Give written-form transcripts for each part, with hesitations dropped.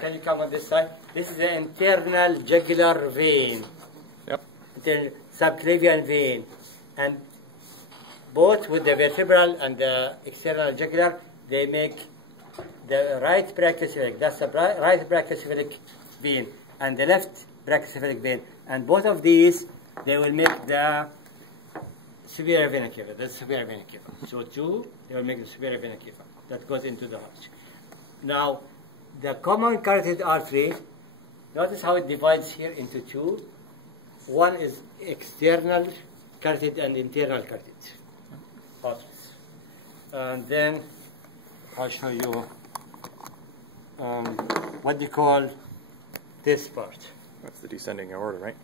Can you come on this side? This is the internal jugular vein. Yep. The subclavian vein. And both with the vertebral and the external jugular, they make the right brachiocephalic. That's the right brachiocephalic vein and the left brachiocephalic vein. And both of these, they will make the superior vena cava. That's superior vena cava. So two, they will make the superior vena cava that goes into the heart. Now, the common carotid artery, notice how it divides here into two. One is external carotid and internal carotid arteries. And then I'll show you what they call this part. That's the descending aorta, right?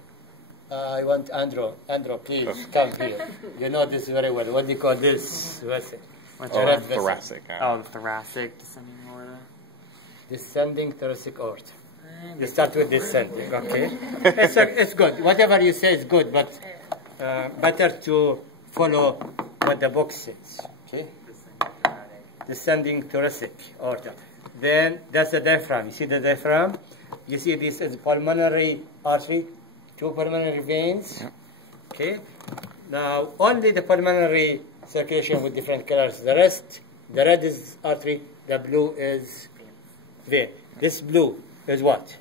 I want Andrew, please come here. You know this very well. What do you call this vessel? Thoracic. Oh, the thoracic descending aorta. Descending thoracic aorta. You start with descending, okay? It's good. Whatever you say is good, but better to follow what the book says, okay? Descending thoracic aorta. Then that's the diaphragm. You see the diaphragm? You see this is pulmonary artery, two pulmonary veins. Okay. Now only the pulmonary circulation with different colors. The rest, the red is artery, the blue is vein. This blue is what?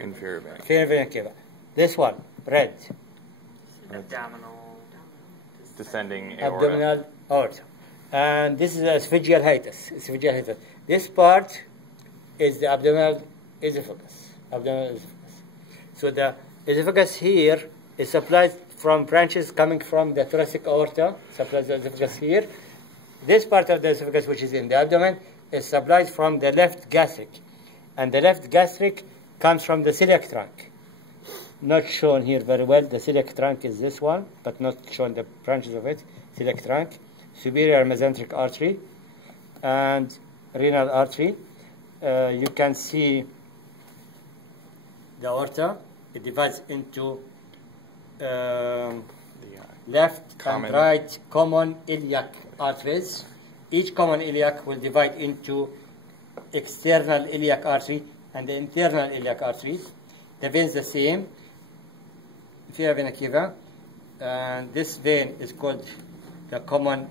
Inferior vena. Inferior vena cava. This one, red. Abdominal. Descending aorta. Abdominal aorta. And this is esophageal hiatus. Esophageal hiatus. This part is the abdominal esophagus. Abdominal esophagus. So the esophagus here is supplied from branches coming from the thoracic aorta. Supplies the esophagus here. This part of the esophagus, which is in the abdomen, is supplied from the left gastric. And the left gastric comes from the celiac trunk. Not shown here very well. The celiac trunk is this one, but not shown the branches of it. Celiac trunk, superior mesenteric artery, and renal artery. You can see the aorta. It divides into left and right common iliac arteries. Each common iliac will divide into external iliac artery and the internal iliac artery. The vein is the same, inferior vena cava, and this vein is called the common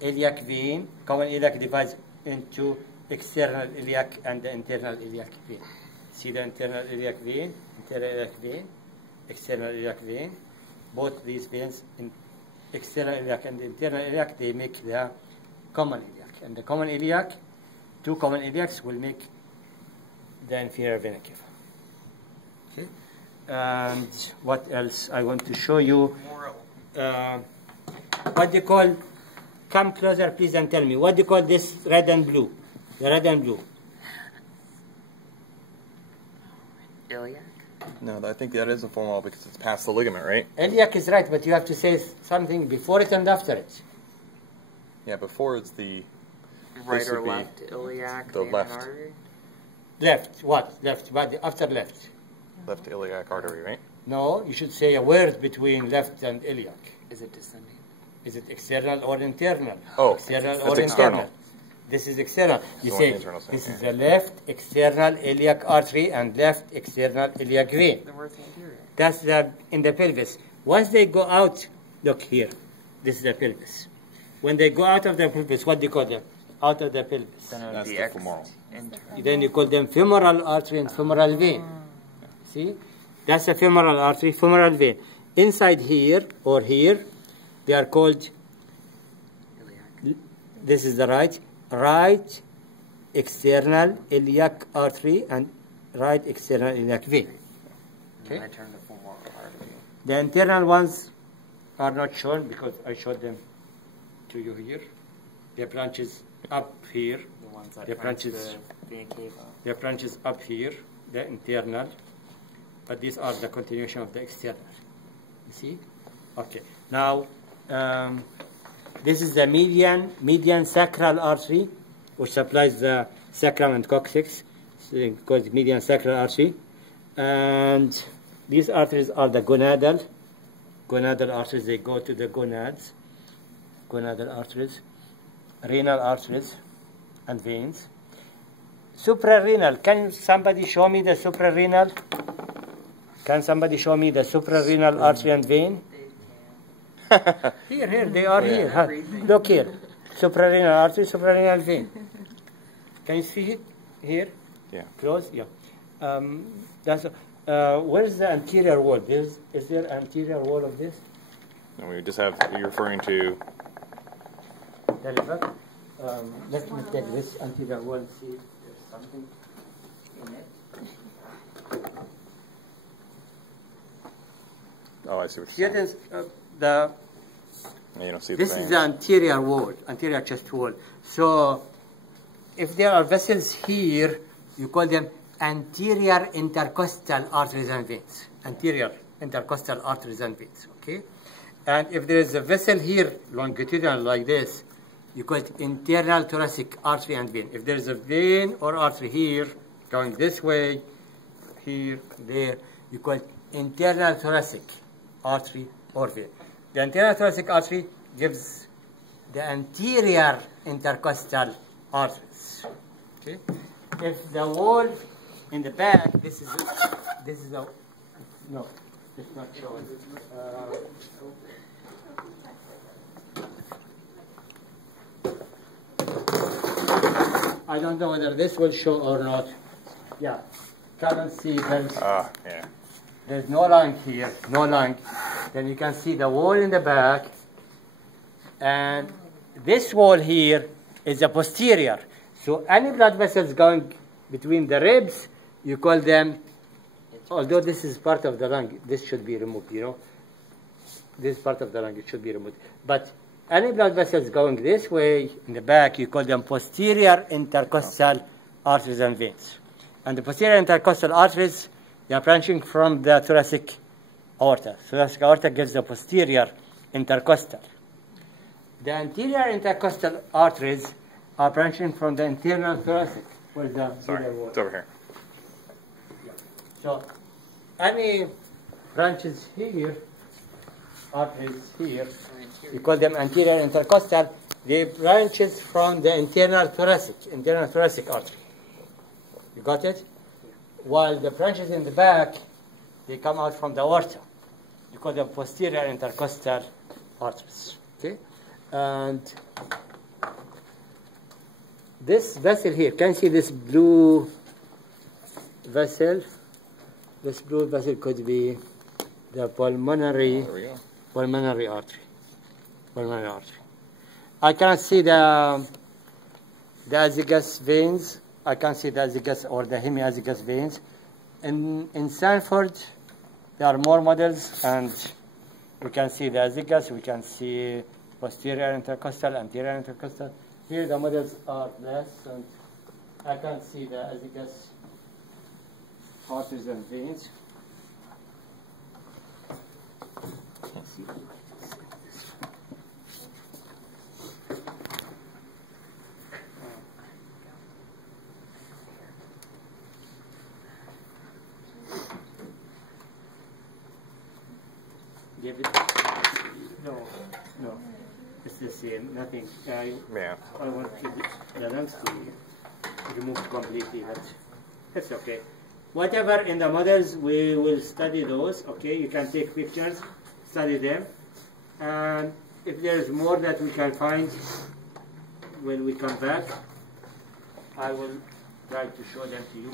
iliac vein. Common iliac divides into external iliac and the internal iliac vein. See the internal iliac vein, external iliac vein. Both these veins, in external iliac and internal iliac, they make the common iliac. And the common iliac, two common iliacs will make the inferior vena cava. Okay. And what else I want to show you? What do you call? Come closer, please, and tell me. What do you call this red and blue? The red and blue. Iliac? No, I think that is a femoral because it's past the ligament, right? Iliac is right, but you have to say something before it and after it. Yeah, before it's the Right This or would be left iliac? the vein left. artery? Left. What? Left. But after left. left iliac artery, right? No, you should say a word between left and iliac. Is it descending? Is it external or internal? Oh, external it's or external. internal. This is external. You So say internal, this okay. is the left external iliac artery and left external iliac vein. Then where's the anterior? That's the in the pelvis. Once they go out, look here. This is the pelvis. When they go out of the pelvis, what do you call them? Out of the pelvis. Then it would That's be the femoral. internal. Then you call them femoral artery and femoral vein. See? That's a femoral artery, femoral vein. Inside here or here, they are called, Iliac. this is the right external iliac artery and right external iliac vein. And then Okay. I turn to femoral artery. The internal ones are not shown because I showed them to you here. Their branches up here. The ones that The branch branches. the vena cava. Their branches up here, the internal. But these are the continuation of the external. You see? Okay. Now, this is the median sacral artery, which supplies the sacrum and coccyx. So it's called median sacral artery. And these arteries are the gonadal arteries. They go to the gonads. Gonadal arteries, renal arteries, and veins. Suprarenal. Can somebody show me the suprarenal? Can somebody show me the suprarenal artery and vein? Here, they are here. Huh? Look here. Suprarenal artery, suprarenal vein. Can you see it here? Yeah. Close? Yeah. Where's the anterior wall? Is there anterior wall of this? And we just have, you're referring to, There is not. Let me take this anterior wall and see if there's something in it. oh, I see what Here you're saying. is the. Yeah, you don't see the This veins. is the anterior wall, anterior chest wall. So, if there are vessels here, you call them anterior intercostal arteries and veins. Anterior intercostal arteries and veins. Okay, and if there is a vessel here, longitudinal like this, you call it internal thoracic artery and vein. If there is a vein or artery here going this way, here, there, you call it internal thoracic artery or vein. The anterior thoracic artery gives the anterior intercostal arteries. Okay? If the wall in the back, this is a, no, it's not showing. I don't know whether this will show or not. Yeah, can't see. Yeah. There's no lung here, no lung. Then you can see the wall in the back. And this wall here is a posterior. So any blood vessels going between the ribs, you call them, although this is part of the lung, this should be removed, you know. This is part of the lung, it should be removed. But any blood vessels going this way in the back, you call them posterior intercostal arteries and veins. And the posterior intercostal arteries, they are branching from the thoracic aorta. Thoracic aorta gives the posterior intercostal. The anterior intercostal arteries are branching from the internal thoracic. Where's the Sorry, wall? it's over here. So, any branches here, arteries here, you call them anterior intercostal, they branches from the internal thoracic artery. You got it? While the branches in the back, they come out from the aorta. You call them posterior intercostal arteries. Okay? And this vessel here, can you see this blue vessel? This blue vessel could be the pulmonary There we go. pulmonary artery. Pulmonary artery. I cannot see the azygous veins. I can't see the azygous or the hemiazygous veins. In Sanford, there are more models, and we can see the azygous. We can see posterior intercostal, anterior intercostal. Here the models are less, and I can't see the azygous arteries and veins. Give it. No. It's the same. Nothing. Yeah. I want the lungs to remove completely, but that's okay. Whatever in the models, we will study those. Okay, you can take pictures, study them, and if there is more that we can find when we come back, I will try to show them to you.